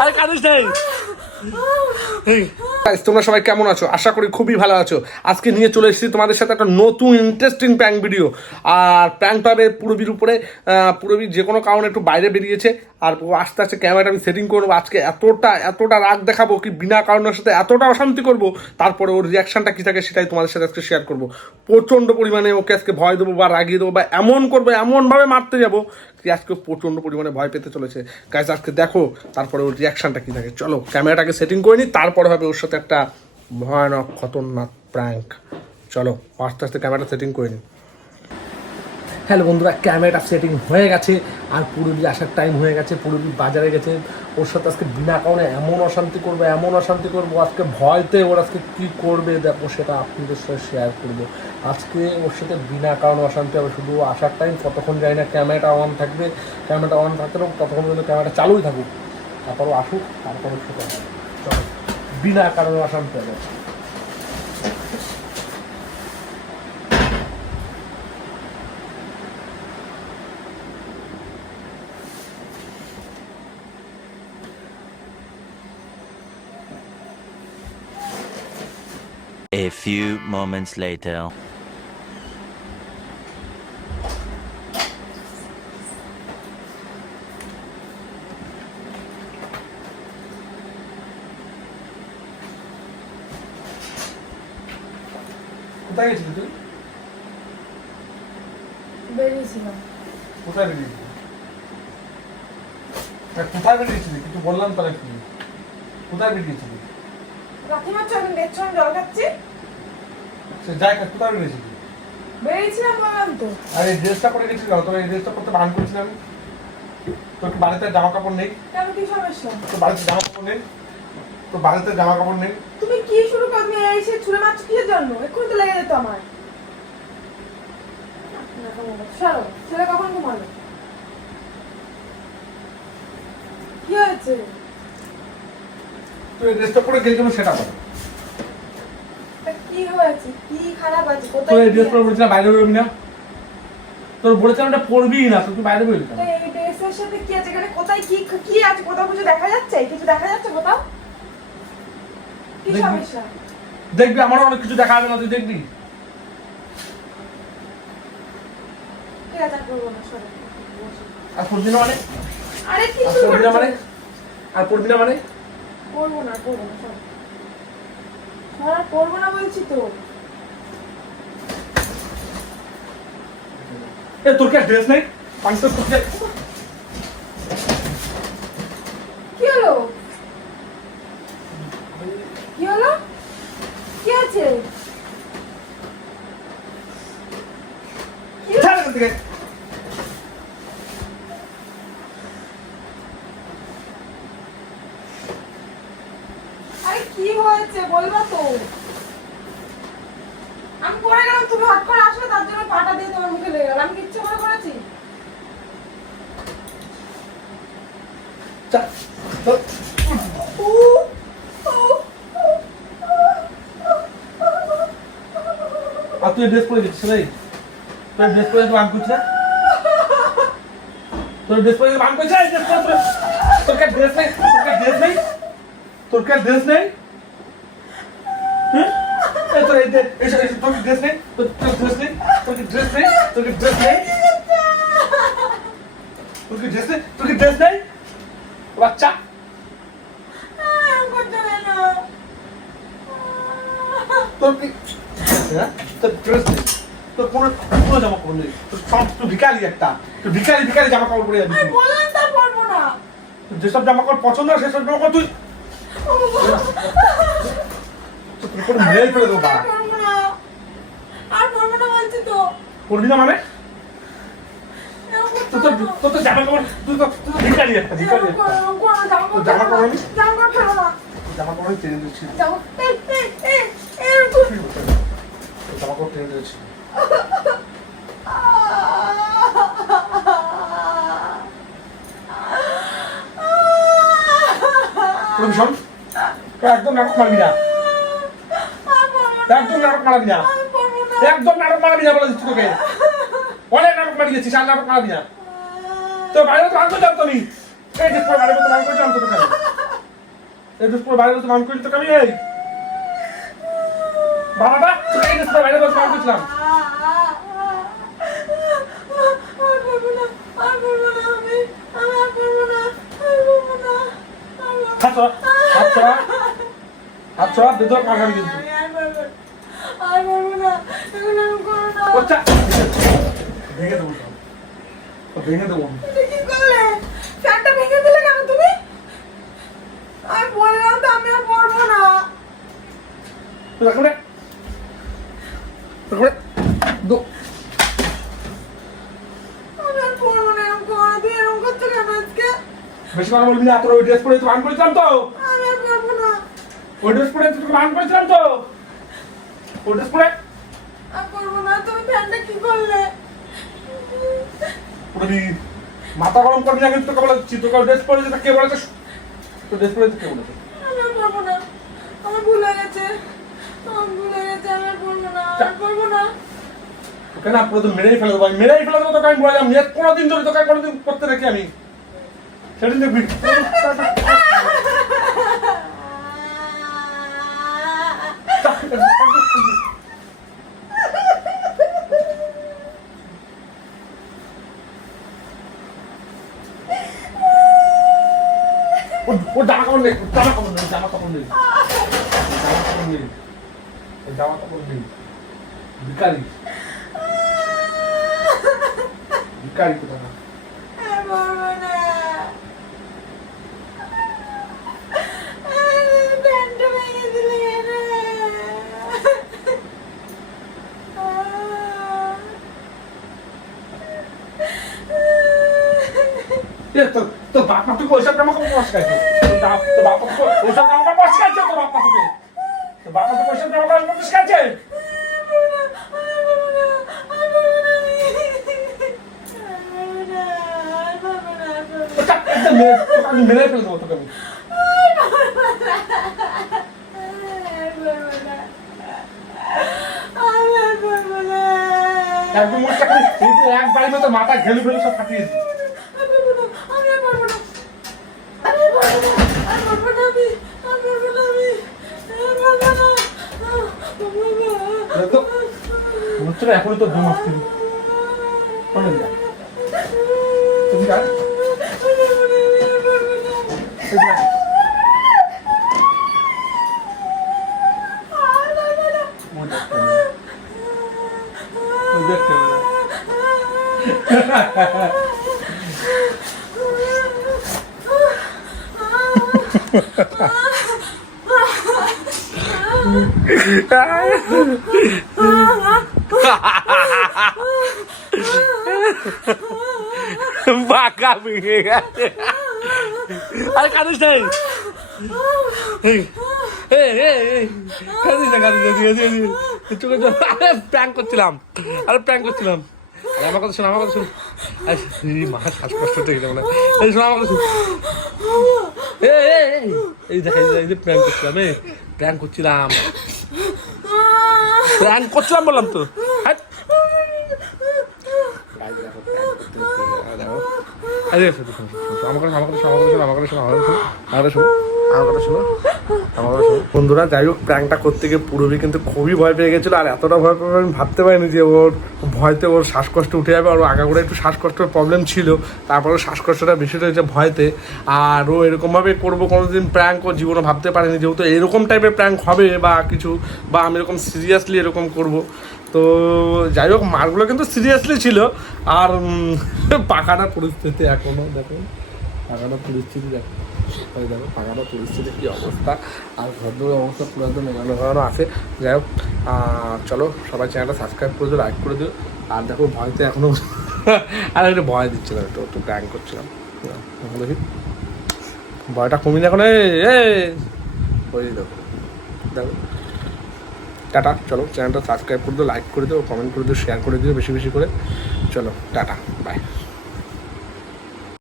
আরে কাঁদিস নাই। তোমরা সবাই কেমন আছো? আশা করি খুবই ভালো আছো। আজকে নিয়ে চলে এসেছি তোমাদের সাথে একটা নতুন ইন্টারেস্টিং প্র্যাঙ্ক ভিডিও। আর প্র্যাঙ্কটা হবে পুরবীর উপরে। পুরবীর যে কোনো কারণে একটু বাইরে বেরিয়েছে, আর আস্তে আস্তে ক্যামেরাটা আমি সেটিং করবো। আজকে এতটা রাগ দেখাবো কি বিনা কারণের সাথে এতটা অশান্তি করবো, তারপরে ওর রিয়াকশনটা কী থাকে সেটাই তোমাদের সাথে আজকে শেয়ার করবো। প্রচণ্ড পরিমাণে ওকে আজকে ভয় দেবো বা রাগিয়ে দেবো, বা এমন করবো, এমনভাবে মারতে যাবো কি আজকে প্রচণ্ড পরিমাণে ভয় পেতে চলেছে। গাইজ আজকে দেখো তারপরে ওর রিয়াকশনটা কী থাকে। চলো ক্যামেরাটাকে সেটিং করে নিই, তারপরে হবে ওর সাথে একটা ভয়ানক খতরনাক প্র্যাঙ্ক। চলো আস্তে আস্তে ক্যামেরাটা সেটিং করে নিই। হ্যালো বন্ধুরা, ক্যামেরাটা সেটিং হয়ে গেছে আর পুরবী আসার টাইম হয়ে গেছে। পুরবী বাজারে গেছে। ওর সাথে আজকে বিনা কারণে এমন অশান্তি করবো আজকে ভয়তে। ওর আজকে কী করবে দেখো, সেটা আপনাদের সাথে শেয়ার করবো। আজকে ওর সাথে বিনা কারণে অশান্তি হবে। শুধু আসার টাইম কতক্ষণ যায় না, ক্যামেরাটা অন থাকবে। ক্যামেরাটা অন থাকলেও ততক্ষণ পর্যন্ত ক্যামেরাটা চালুই থাকুক, তারপরও আসুক, তারপরও সেটা চলো বিনা কারণে অশান্তি হবে। A few moments later. কোথায় গেছিলি তুই? বেরিয়েছিলাম। কোথায় বেরিয়েছিলি? কোথায় বেরিয়েছিলি কিন্তু বললাম তাহলে কি? কোথায় বেরিয়েছিলি? কাকিমার চোখে দেখছো আমি জল খাচ্ছি। সে যাই কাজ, কোথায় বেরিয়েছিলি? বেরিয়েছিলাম বললাম তো। আর এই ড্রেসটা পরে গেছিলি, তোর এই ড্রেসটা পরতে বারণ করেছিলাম। তোর কি বাড়িতে জামা কাপড় নেই? কেন কি সমস্যা? তোর বাড়িতে জামা কাপড় নেই? তোর বাড়িতে জামা কাপড় নেই? তুমি কি শুরু করবে? এসে ছুঁড়ে মারছো কিসের জন্য? এক্ষুনি তো লেগে যেত আমার। সরো, ছেলে কখন ঘুমালো? কি হয়েছে? তুই এই ড্রেসটা পরে গেলি কেন সেটা বল। কি হয়েছে? কি খারাপ আছে? কোথায়? তোর এই ড্রেস পরে বলেছিলাম বাইরে বেরোবি না। তোর বলেছিলাম এটা পরবি না, তুই বাইরে বেরোবি না। এই ড্রেসের সাথে কি আছে? এখানে কোথায় কি কি আছে? কোথাও কিছু দেখা যাচ্ছে? কিছু দেখা যাচ্ছে কোথাও? কি সমস্যা? দেখবি আমারও অনেক কিছু দেখা যাবে না, তুই দেখবি। ঠিক আছে, করবো না, সরো। আর পরবি না মানে? আরে কি আর শুরু পরবি না করছো? মানে? আর পরবি না মানে? করবো না, সরো। সরো, করবো না বলছি তো। এ তোর কি ড্রেস নেই? পাঁচটা তোকে কি হলো? কি হলো? কি আছে? ছাড় এখান থেকে। আরে কি হয়েছে বলবা তো? আমি পড়ে গেলাম, তুমি হট করে আসলে তার জন্য পাটা দিয়ে তোমার মুখে লেগে গেল। আমি কিচ্ছু করে করেছি? ছাড়। ছাড়। আর তুই ড্রেস পরে গেছিস রে? তোর ড্রেস পরে বান করছিস না? তোর ড্রেস পরে বান করছিস? এই ড্রেস পরে তোর কে ড্রেস নেই? তোর কে ড্রেস নেই? হ্যাঁ? এই তোর এই তোর ড্রেস নেই? তোর ড্রেস নেই? তোর কি ড্রেস নেই? তোর কি ড্রেস নেই? তোর কি ড্রেস নেই? তোর কি ড্রেস নেই? বাচ্চা তোর কি হ্যাঁ? তোর ড্রেস নেই, তোর কোনো জামা কাপড় নেই, তোর সব তুই ভিখারি একটা, তুই ভিখারি জামা কাপড় পরে যাবি। বললাম তার পরবো না। যেসব জামা কাপড় পছন্দ হয় সেসব জামা কাপড় তুই কোনো মেল ফেলে দেবো। আর পরবো না বলছি তো। করবি না মানে? তোর তো জামা কাপড়, তুই তো ভিখারি একটা। জামা কাপড় আমি চেঞ্জ দিচ্ছি। জামা কাপড় চেঞ্জ দিচ্ছি। শোন, একদম নাটক মারবি না, একদম নাটক মারবি না, একদম নাটক মারবি না বলে দিচ্ছি তোকে। অনেক নাটক মারিয়েছিস আর নাটক মারা দিয়া তো বাইরে তো মান করলাম তো আমি এই যে বাইরে তো মান করলাম তো কেন এই যে বাইরে তো মান করলি তো আমি এই বাবাটা এই যে বাইরে তো মান করলাম আচ্ছা দুধ কাকাবি কিন্তু আচ্ছা ভেঙে দেবো ভেঙে দেবো কি করলে ফ্যানটা ভেঙে দিলে কেন তুমি আমি বললাম তো আমি আর পড়বো না রাখলে রাখলে দো আমি আর পড়বো না এরকম করে তুই এরকম করছো কেন আজকে বেশি কথা বলবি না তোর ওই ড্রেস পরে তো মান করেছিলাম তো আমি আর পড়বো না ওই ড্রেস পরে তোকে মান করেছিলাম তো ওই ড্রেস পরে আর পড়বো না তুমি ফ্যানটা কি করলে পুরো মাথা গরম করবি না কিন্তু তোকে বলেছি তোকে ড্রেস পরে যেটা কে বলেছে তো ড্রেস পরে কে বলেছে আমি আর পড়বো না আমার ভুল হয়ে গেছে আমি আর পড়বো না আর পড়বো না তোকে না পুরো তো মেরেই ফেলে দেবো মেরেই ফেলে দেবো তোকে আমি বলে যাবো কোনোদিন ধরে তোকে কোনোদিন করতে দেখি আমি সেদিন দেখবি ও জামা কাপড় নেই জামা কাপড় নেই জামা কাপড় নেই জামা কাপড় নেই জামা কাপড় নেই ভিকারি ভিকারি কোথায় না আর পড়বো না ফ্যানটা ভেঙে দিলে তো বাপ মা তুই ওইসব জামা কাপড় ওয়াশ খাইছে তো বাপ মা ওইসব জামা কাপড় ওয়াশ খাইছে তো বাপ মা তোকে তো বাপ মা তো ওইসব জামা কাপড় ওয়াশ খাইছে আমি মেরে ফেলে দেবো তোকে আমি একদম মুখটা খালি একবারের মতো মাথা ঘেলু ফেলু সব ফাটিয়ে দিই হচ্ছে না এখনই তো দু মাস তিনি শোনেন না তুমি গান বাঁকা ভেঙে গেছে আরে কাঁদিস নাই প্র্যাঙ্ক করছিলাম আরে প্র্যাঙ্ক করছিলাম আমার কথা শোনো আমার কথা শোনো মা শ্বাসকষ্ট হয়ে গেল এই শোনো আমার কথা শোনো এই দেখা এই যে প্র্যাঙ্ক করছিলাম প্র্যাঙ্ক করছিলাম প্র্যাঙ্ক করছিলাম বললাম তো বন্ধুরা যাই হোক প্র্যাঙ্কটা করতে গিয়ে পুরবি কিন্তু খুবই ভয় পেয়ে গেছিলো আর এতটা ভয় পেয়ে আমি ভাবতে পারিনি যে ওর ভয়তে ওর শ্বাসকষ্ট উঠে যাবে আর আগাগোড়া একটু শ্বাসকষ্টের প্রবলেম ছিল তারপরে শ্বাসকষ্টটা বেশি রয়েছে ভয়তে আর ও এরকমভাবে করবো কোনোদিন প্র্যাঙ্ক ও জীবনে ভাবতে পারিনি যেহেতু এরকম টাইপের প্র্যাঙ্ক হবে বা কিছু বা আমি এরকম সিরিয়াসলি এরকম করব তো যাই হোক মারগুলো কিন্তু সিরিয়াসলি ছিল আর পাখানা পরিস্থিতি এখনও দেখুন পাখানা পরিস্থিতি দেখো দেখো পাখানা পরিস্থিতি কী অবস্থা আর ঘরের অবস্থা পুরো একদম এগানো আছে যাই হোক চলো সবাই চ্যানেলটা সাবস্ক্রাইব করে দিও লাইক করে দিও আর দেখো ভয়তে এখনও আর একটা ভয় দিচ্ছিলাম একটু প্র্যাঙ্ক করছিলাম দেখি ভয়টা কমিয়ে এখন ওই দেখো দেখো টাটা চলো চ্যানেলটা সাবস্ক্রাইব করে দিও লাইক করে দিও কমেন্ট করে দিও শেয়ার করে দিও বেশি বেশি করে চলো টাটা বাই